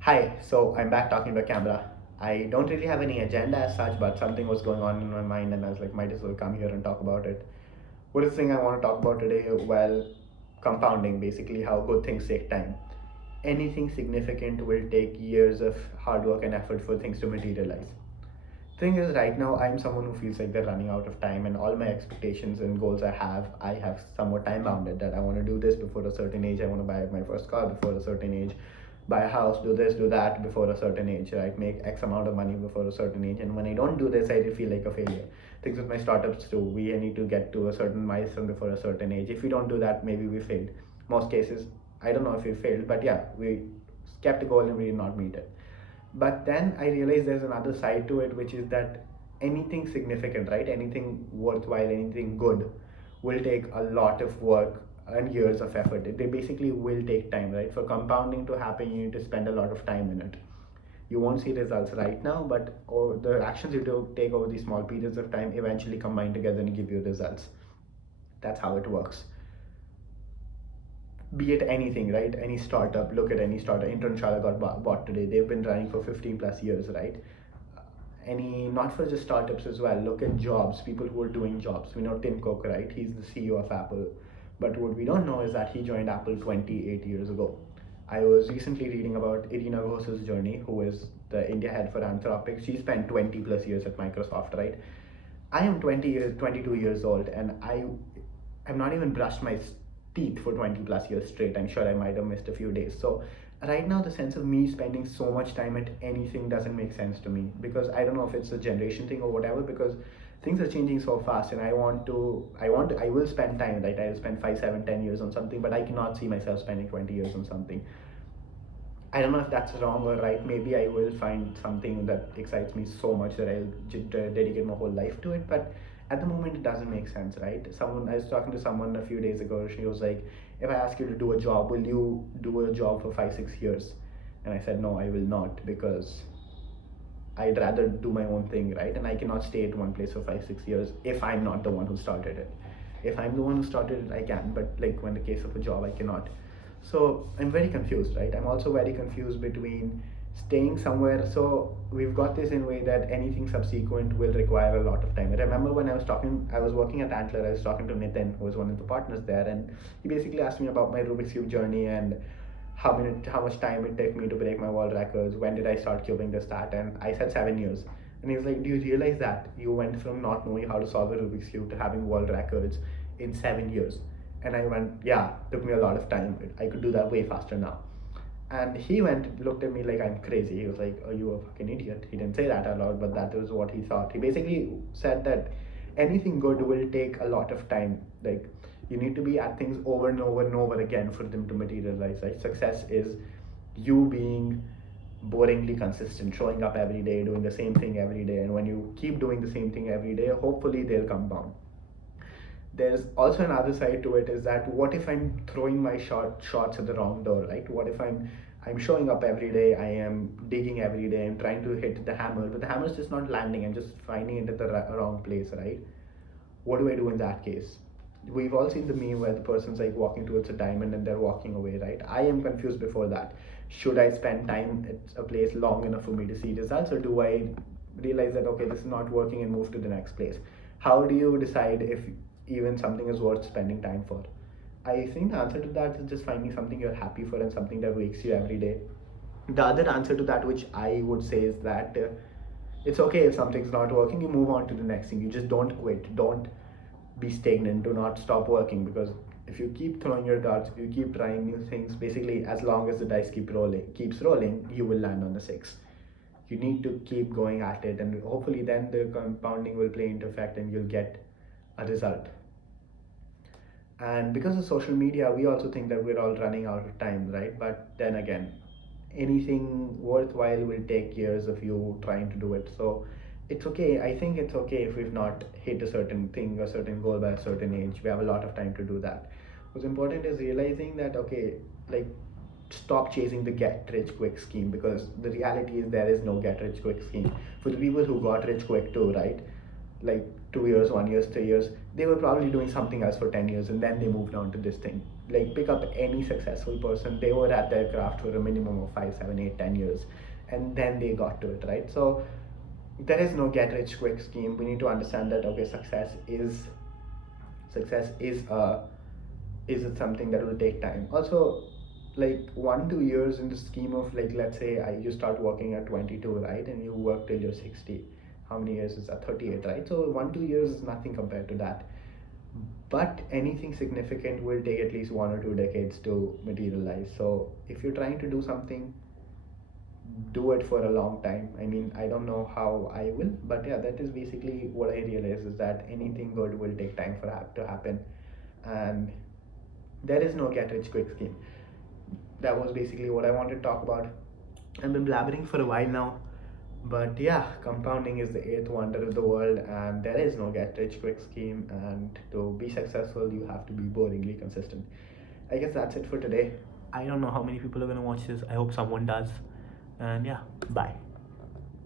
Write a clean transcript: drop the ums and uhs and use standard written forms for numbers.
Hi, so I'm back talking to a camera. I don't really have any agenda as such, but something was going on in my mind, and I was like, might as well come here and talk about it. What is the thing I want to talk about today? Well, compounding, basically, how good things take time. Anything significant will take years of hard work and effort for things to materialize. Thing is, right now, I'm someone who feels like they're running out of time, and all my expectations and goals I have somewhat time bounded. That I want to do this before a certain age. I want to buy my first car before a certain age, buy a house, do this, do that before a certain age, right? Make X amount of money before a certain age. And when I don't do this, I feel like a failure. Things with my startups too. We need to get to a certain milestone before a certain age. If we don't do that, maybe we failed. Most cases, I don't know if we failed, but yeah, we kept a goal and we did not meet it. But then I realized there's another side to it, which is that anything significant, right? Anything worthwhile, anything good will take a lot of work and years of effort. They basically will take time, right? For compounding to happen, you need to spend a lot of time in it. You won't see results right now, but the actions you do take over these small periods of time eventually combine together and give you results. That's how it works. Be it anything, right? Any startup, look at any startup. Internshala got bought today. They've been running for 15 plus years, right? Any, not for just startups as well. Look at jobs, people who are doing jobs. We know Tim Cook, right? He's the CEO of Apple. But what we don't know is that he joined Apple 28 years ago. I was recently reading about Irina Ghos's journey, who is the India head for Anthropic. She spent 20 plus years at Microsoft, right? I am 22 years old, and I have not even brushed my teeth for 20 plus years straight. I'm sure I might have missed a few days. So right now, the sense of me spending so much time at anything doesn't make sense to me, because I don't know if it's a generation thing or whatever, because things are changing so fast, and I will spend time, right? I'll spend 5, 7, 10 years on something, but I cannot see myself spending 20 years on something. I don't know if that's wrong or right. Maybe I will find something that excites me so much that I'll dedicate my whole life to it. But at the moment, it doesn't make sense, right? I was talking to someone a few days ago. She was like, "If I ask you to do a job, will you do a job for 5, 6 years?" And I said, "No, I will not, because I'd rather do my own thing, right? And I cannot stay at one place for 5, 6 years if I'm not the one who started it. If I'm the one who started it, I can, but like when the case of a job, I cannot." So I'm very confused, right? I'm also very confused between staying somewhere. So we've got this in way that anything subsequent will require a lot of time. I remember when I was working at Antler, I was talking to Nitin, who was one of the partners there, and he basically asked me about my Rubik's Cube journey and how much time it took me to break my world records. When did I start cubing this, that? And I said 7 years. And he was like, "Do you realize that you went from not knowing how to solve a Rubik's Cube to having world records in 7 years?" And I went, "Yeah, took me a lot of time. I could do that way faster now." And he looked at me like I'm crazy. He was like, "Oh, you a fucking idiot." He didn't say that out loud, but that was what he thought. He basically said that anything good will take a lot of time. Like, you need to be at things over and over and over again for them to materialize. Right? Success is you being boringly consistent, showing up every day, doing the same thing every day. And when you keep doing the same thing every day, hopefully they'll compound. There's also another side to it, is that what if I'm throwing my shots at the wrong door, right? What if I'm showing up every day, I am digging every day, I'm trying to hit the hammer, but the hammer's just not landing, I'm just finding it at the wrong place, right? What do I do in that case? We've all seen the meme where the person's like walking towards a diamond and they're walking away, right? I am confused before that. Should I spend time at a place long enough for me to see results, or do I realize that okay, this is not working and move to the next place? How do you decide if even something is worth spending time for? I think the answer to that is just finding something you're happy for and something that wakes you every day. The other answer to that, which I would say, is that it's okay if something's not working, you move on to the next thing. You just don't quit. Don't be stagnant. Do not stop working, because if you keep throwing your darts, if you keep trying new things, basically as long as the dice keeps rolling, you will land on the six. You need to keep going at it, and hopefully then the compounding will play into effect and you'll get a result. And because of social media, we also think that we're all running out of time, right? But then again, anything worthwhile will take years of you trying to do it. So it's okay. I think it's okay if we've not hit a certain thing, a certain goal by a certain age. We have a lot of time to do that. What's important is realizing that, okay, like, stop chasing the get rich quick scheme, because the reality is there is no get rich quick scheme. For the people who got rich quick too, right? Like 2 years, 1 year, 3 years, they were probably doing something else for 10 years and then they moved on to this thing. like pick up any successful person. They were at their craft for a minimum of 5, 7, 8, 10 years, and then they got to it, right? So there is no get rich quick scheme. We need to understand that okay, success is it something that will take time. Also, like 1, 2 years in the scheme of, like, let's say you start working at 22, right, and you work till you're 60. How many years is that? 38, right? So 1, 2 years is nothing compared to that. But anything significant will take at least 1 or 2 decades to materialize. So if you're trying to do something, do it for a long time. I mean, I don't know how I will, but yeah, that is basically what I realize, is that anything good will take time for to happen, and there is no get rich quick scheme. That was basically what I wanted to talk about. I've been blabbering for a while now, but yeah, compounding is the eighth wonder of the world, and there is no get rich quick scheme. And to be successful, you have to be boringly consistent. I guess that's it for today. I don't know how many people are going to watch this. I hope someone does. And yeah, bye.